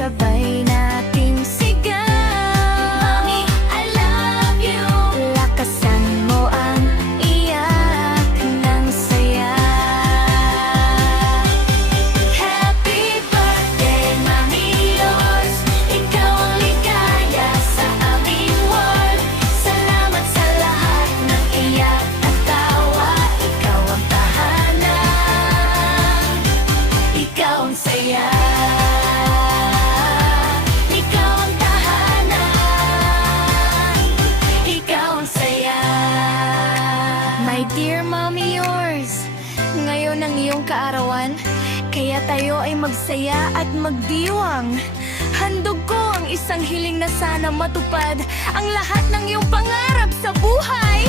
sabay nating sigaw. Mommy, I love you. Lakasan mo ang iyak ng saya. Happy birthday, Mami Lors. Ikaw ang ligaya sa aming world. Salamat sa lahat ng iyak at tawa. Ikaw ang tahanan. Ikaw ang saya. Ikaw ang tahanan. Ikaw ang saya. My dear Mommy Yours, ngayon ang iyong kaarawan, kaya tayo ay magsaya at magdiwang. Handog ko ang isang hiling na sana matupad ang lahat ng iyong pangarap sa buhay.